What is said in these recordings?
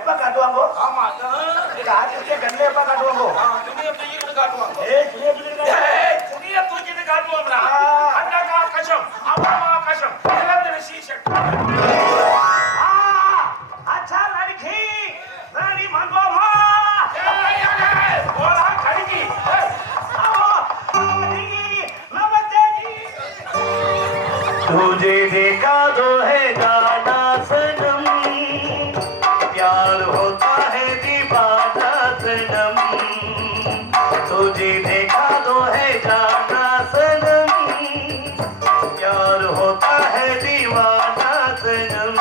எப்ப காட்டுவாங்க? ஆமா ஆர்டிஸ்டே கண்ணே எப்ப காட்டுவாங்க? துணியை தூக்கிட்டு காட்டுவாங்க. துணியை தூக்கிட்டு காட்டுவாங்கடா. அண்ணா கஷம் அம்மா கஷம் எல்லாம் சீசன். अच्छा लड़की रानी मनोरमा बोला खड़की नमस्ते जी तुझे देखा तो है गाना सनम प्यार होता है दीवाना सनम तुझे देखा तो है गाना सनम प्यार होता है दीवाना सनम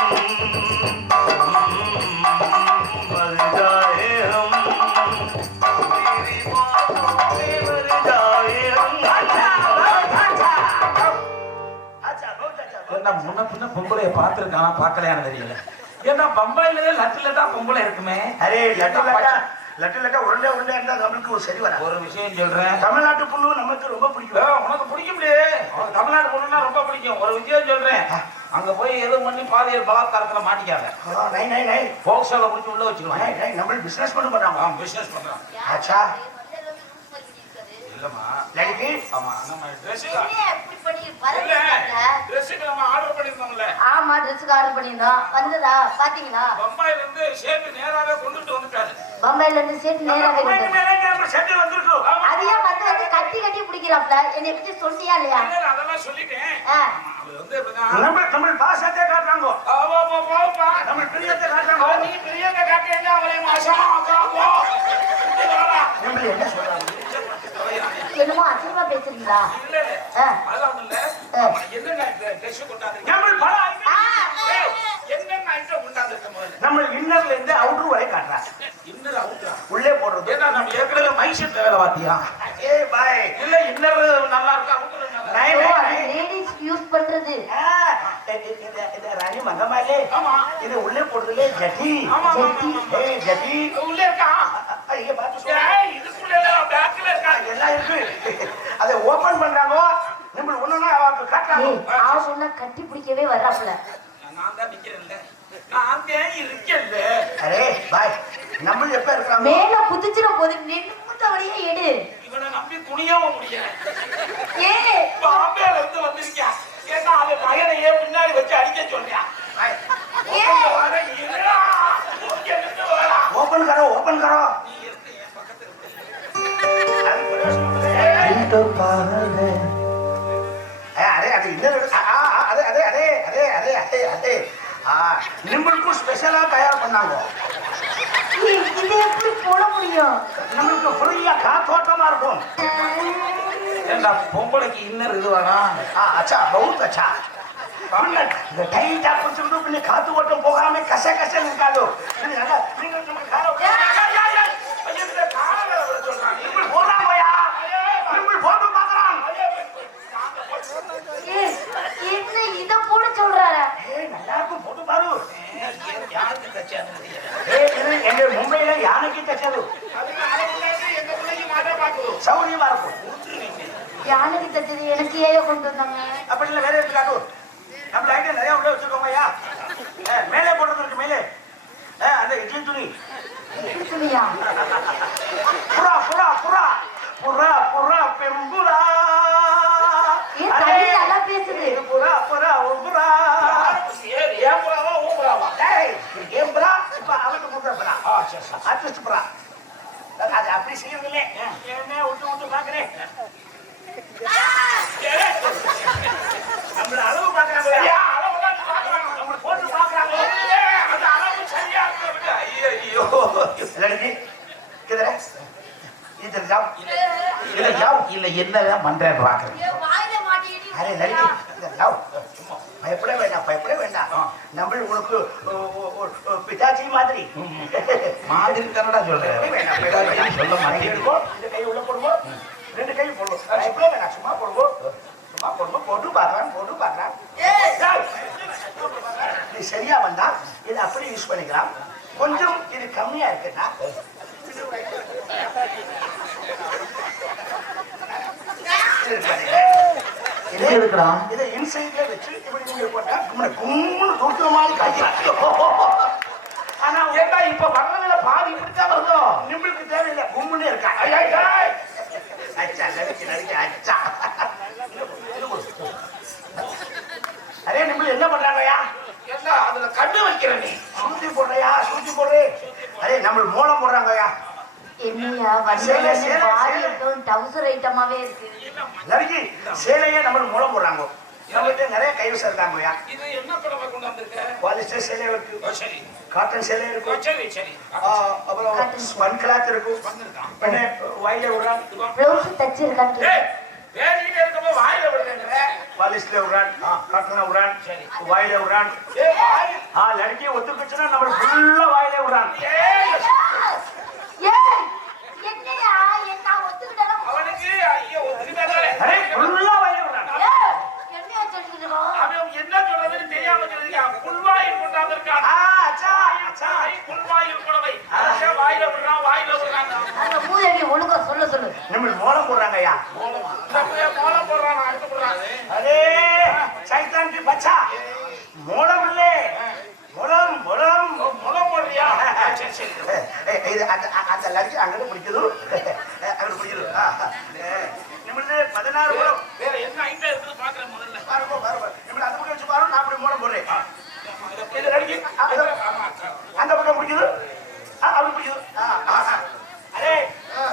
முன்ன பின்ன பொம்பளைய பாத்துருக்கானா பாக்கலையானு தெரியல. ஏன்னா பம்பாயிலே லட்டுலட்டா பொம்பளை இருக்குமே. அரே லட்டு உருண்டை உருண்டை இருந்தா நம்மளுக்கு ஒரு சரி வர. ஒரு விஷயம் சொல்றேன், தமிழ்நாட்டு பொண்ணு நமக்கு ரொம்ப பிடிக்கும். உனக்கு பிடிக்க முடியாது, தமிழ்நாட்டு பொண்ணுன்னா ரொம்ப பிடிக்கும். ஒரு விஷயம் சொல்றேன், அங்க போய் எதுவும் பண்ணி பாலியல் பலாத்காரத்துல மாட்டிக்காங்க. போக்சோல முடிச்சு உள்ள வச்சுக்குவாங்க. நம்ம பிசினஸ் பண்றாங்க. பிசினஸ் பண்றாங்க. ஆச்சா இல்லம்மா லடிக்கு. ஆமா நம்ம Dress எப்படி பண்ணி வரல Dressக்கு நம்ம ஆர்டர் பண்ணிருந்தோம்ல. ஆமா Dressக்கு ஆர்டர் பண்ணிருந்தோம். வந்ததா பாத்தீங்களா? பம்பாயில இருந்து ஷேப் நேராவே கொண்டுட்டு வந்துட்டாரு. பம்பாயில இருந்து ஷேப் நேராவே நம்ம ஷேப் வந்திருக்கோம். அதியா வந்து கட்டி கட்டி பிடிக்கறாப்ல. என்னை பத்தி சொன்னியா இல்லையா? இல்ல அதெல்லாம் சொல்லிட்டேன். அது வந்து நம்ம பாசத்தை காட்டுறாங்க. போப்பா நம்ம பிரியத்தை காட்டுறாங்க. நீ பிரியத்தை காட்டுறீங்க, அவளை மாசமா ஆக்குறாங்க. நம்ம என்ன சொல்றாங்க? என்னமோ அசிங்கமா பேசுறீங்களா? இல்ல அதெல்லாம் ஒண்ணு இல்ல. என்னென்ன ட்ரெஸ் கொண்டாந்துருக்கீங்க? நம்ம பல என்னென்ன ஐட்டம் கொண்டாந்துருக்கோம்? நம்ம இன்னர்ல இருந்து அவுட்டர் வரை காட்டுறா. இன்னர் அவுட்டரா? உள்ளே போடுறது. ஏன்னா நம்ம ஏற்கனவே மைசெட் வேலை பாத்தியா? ஏய் பாய். இல்ல இன்னர் நல்லா இருக்கா அவுட்டர் நல்லா? லேடீஸ் யூஸ் பண்றது. இது ராணி மங்கமாலே. ஆமா. இது உள்ளே போடுறதுல ஜட்டி. ஆமா ஏய் ஜட்டி உள்ளே இருக்கா? இங்க பாத்து சொல்லுங்க. ஏய் இதுக்குள்ள இல்ல பேக்ல இருக்கா? எல்லாம் இருக்கு. அதை ஓபன் பண்றாங்க. நம்ம ஒண்ணுனா அவங்க காட்டுறாங்க. அவ சொன்னா கட்டி பிடிக்கவே வர்றாப்ல. நான் தான் நிக்கிறேன்ல. நான் தான் இருக்கேன்ல. அரே பாய். நம்ம எப்ப இருக்கறாங்க? மேல குதிச்சிர போது நின்னுட்ட வழியே எடு. இவனை நம்பி குனியவும் முடியல. ஏய் பாம்பேல இருந்து வந்திருக்கியா? ஏன்னா அவன் மகனையே முன்னாடி வச்சு அடிக்க சொல்றியா? ओपन करो ओपन करो तो पागल है अरे अरे इधर अरे अरे अरे अरे अरे अरे अरे निम्बलको स्पेशला तयार பண்ணாங்க இது எப்படி போட முடியும்? நமக்கு ஃப்ரீயா காத்தோட்டமா இருக்கும் ஏண்டா பொம்பளைக்கு இன்னர் இது வேணா? अच्छा बहुत अच्छा டைட்டா புடிச்சிட்டு பண்ணி காத்து ஓட்டம் போகாம கச கச நிக்காதோ நீங்க நம்ம காரோ இந்த காரல வர சொல்றான். நிம்பல் போறாங்கயா நிம்பல் போட்டு பாக்குறான் ஏய் என்ன இத போட சொல்றாரா? ஏய் நல்லா இருக்கும் போட்டு பாரு யாருக்கு தச்சானு தெரியல. ஏய் இது எங்க மும்பைல யானைக்கு தச்சது அதுக்கு அளவுல எங்க பிள்ளைக்கு மாட்ட பாக்குது. சௌரியமா இருக்கும் யானைக்கு தச்சது எனக்கு ஏயோ கொண்டு வந்தாங்க. அப்படி இல்ல வேற எடுத்துக்காட்டு நம்ம ஐட்டம் நிறைய உள்ள வச்சிருக்கோங்கய்யா மேலே போடுறது இருக்கு மேலே அந்த இட்லி துணி துணியா? புறா புறா புறா புறா புறா பெம்புறா ஏய் தண்ணி நல்லா பேசுது. புறா புறா புறா ஏய் ஏன் புறாவா ஊ புறாவா? ஏய் ஏன் புறா இப்ப அவனுக்கு புறா புறா ஆர்டிஸ்ட் புறா அது அப்படி செய்யறதில்லை என்ன விட்டு விட்டு பாக்குறேன் நம்மள அளவு பாக்குறாங்க அளவுதான் பாக்குறாங்க. நம்மள போட்டு பாக்குறாங்க அந்த அளவு சரியா இருக்கு. ஐயோ लड़की किधर है इधर जाओ इधर जाओ இல்ல என்னதான் பண்றேன்னு பாக்குறேன். ஏ வாயில மாட்டிடி. अरे लड़की इधर जाओ பயப்பட வேண்டாம் நம்ம உனக்கு பிதாஜி மாதிரி மாதிரி கன்னடா சொல்றேன். சொல்ல மாட்டேன். இந்த கை உள்ள போடுவோம் ரெண்டு கை போடுவோம் பயப்பட வேண்டாம் சும்மா போடுவோம் போட்டு பார்க்கலாம் இது சரியா வந்தா இதை அப்படி யூஸ் பண்ணிக்கலாம் கொஞ்சம் இது கம்மியா இருக்குன்னா இதை இன்சைட்ல வச்சு இப்படி நீங்க போட்டா கும்முன்னு தூக்கி மாதிரி காய்க்கலாம் ஆனா ஏண்டா இப்ப வர்றதுல பாதி இப்படித்தான் வருதோ? நிம்பிளுக்கு தேவையில்லை, கும்முன்னு இருக்கா. அச்சா நடிக்க அச்சா. அரே நிம்பிள் என்ன பண்றாங்கயா? ஏண்டா அதுல கண்ணு வைக்கிற நீ? சூத்தி போடுறையா, சூத்தி போடுறே. அரே நம்ம மூலம் போடுறாங்கயா. என்னையா வந்ததுல பாதி இருக்கும் டவுசர் ஐட்டமாவே இருக்கு. நடிகி சேலையே நம்ம மூலம் போடுறாங்க. நம்மகிட்ட நிறைய கைவசம் இருக்காங்கயா. இது என்ன படமா கொண்டு வந்திருக்க? பாலிஸ்டர் சேலை இருக்கு, சரி காட்டன் சேலை இருக்கு, சரி சரி அப்புறம் ஸ்பன் கிளாத் இருக்கும். வந்திருக்கான். பின்ன வாயில விடுறான், ப்ளவுஸ் தச்சு இருக்கான்னு ஏய் பேசிக்கிட்டே இருக்கப்போ வாயில விடுறேங்கிற. பாலிஸ்டர் விடுறான், காட்டன விடுறான், வாயில விடுறான். ஏய் வாய் லடுக்கி ஒத்துக்குச்சுன்னா நம்ம ஃபுல்லா வாயில விடுறான். ஏய் ஏய் என்னையா என்ன ஒத்துக்கிட்டா அவனுக்கு ஐயோ ஒத்துக்கிட்டாங்களே. அரே ஃபுல்லா வாயில விடுறான். ஏய் என்னையா சொல்லிட்டு இருக்கோம்? அவன் என்ன சொல்றதுன்னு தெரியாம சொல்லிருக்கா. புல்வாயில் கொண்டாந்து இருக்கான். அச்சா அச்சா புல்வாயில் கொடவை. அத வாயில விடுறான், வாயில விடுறான். அந்த மூதேவி ஒழுங்கா சொல்லு. நம்ம மூலம் போடுறாங்கய்யா. மோளம் போடுறான், அடுத்து போடுறான். அரே சைத்தான் கி பச்சா மூலம் இல்லே, மூலம் மூலம் முளம் போடுறியா? சரி சரி இது அந்த லடுக்கி அங்கே பிடிக்குது, அங்கே பிடிக்குது. நம்மளது 16 மூலம் வேற என்ன ஐட்டம் இருக்குது பாக்குறேன் முதல்ல. பாருங்க பாருங்க. நம்ம அந்த பக்கம் வச்சு பாருங்க, நான் அப்படி மூலம் போடுறேன். இது ரெடி. அந்த பக்கம் பிடிக்குது, அப்படி பிடிக்குது. அரே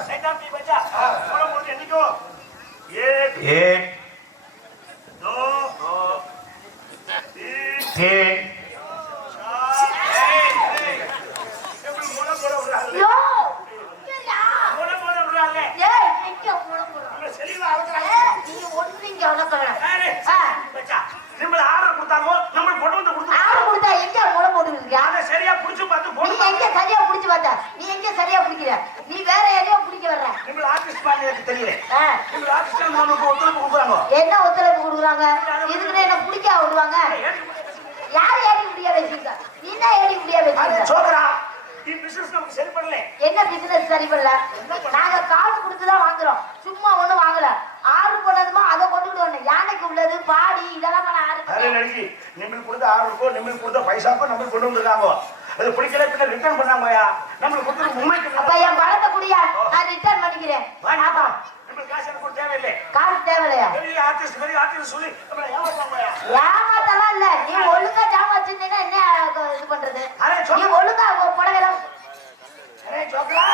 சைத்தான் கி பச்சா மூலம் போட்டு என்னைக்கோ एक दो तीन யோ என்னையா? ஏய் எங்க மூலம் போடுறோம்? நீ ஒண்ணுங்க உனக்கல. ஆர்டர் கொடுத்தாங்க, நம்ம கொண்டு வந்து கொடுத்தாங்க. ஆறு கொடுத்தா எங்க மூலம் போட்டுருக்கியா? சரியா புடிச்சு பார்த்து நீ எங்க சரியா புடிச்சு பார்த்த? நீ எங்க சரியா பிடிக்கிற? நீ வேற யாரையோ பிடிக்க வர்ற. நம்ம ஆபீஸ் மாதிரி எனக்கு தெரியல. ஆ, நம்ம ஆபீஸ்ல நமக்கு ஒத்துழைப்பு கொடுக்குறாங்க. என்ன ஒத்துழைப்பு கொடுக்குறாங்க? இதுக்குன்னு என்ன பிடிக்க விடுவாங்க? யார் ஏடி முடியா வச்சிருக்க? நீ தான் ஏடி முடியா அது வச்சிருக்க. சோக்கரா, இந்த பிசினஸ் நமக்கு சரி பண்ணல. என்ன பிசினஸ் சரி பண்ணல? நாங்க காசு கொடுத்துதான் வாங்குறோம், சும்மா ஒண்ணும் வாங்கல. ஆறு போனதுமா அதை கொண்டுட்டு வரணும். யானைக்கு உள்ளது பாடி இதெல்லாம் நான் ஆறு அரே நடிகி நிமில் கொடுத்த ஆர்டருக்கோ நிமில் கொடுத்த பைசாக்கோ நம்ம கொண்டு வந்துருக்காங்க. அது பிடிக்கல பின்ன ரிட்டர்ன் பண்ணாங்கயா. நம்மளுக்கு கொடுத்து உண்மைக்கு அப்ப என் பணத்தை குடியா, நான் ரிட்டர்ன் பண்ணிக்கிறேன். ஆமா, நம்மளுக்கு காசு எனக்கு தேவையில்லை. காசு தேவையில்லையா? பெரிய ஆர்டிஸ்ட் சொல்லி நம்மளை ஏமாத்தாங்கயா. ஏமாத்தலாம் இல்ல, நீ ஒழுங்கா ஜாம வச்சிருந்தீங்கன்னா என்ன இது பண்றது? அரே நீ ஒழுங்கா புடவைலாம் அரே சோக்கரா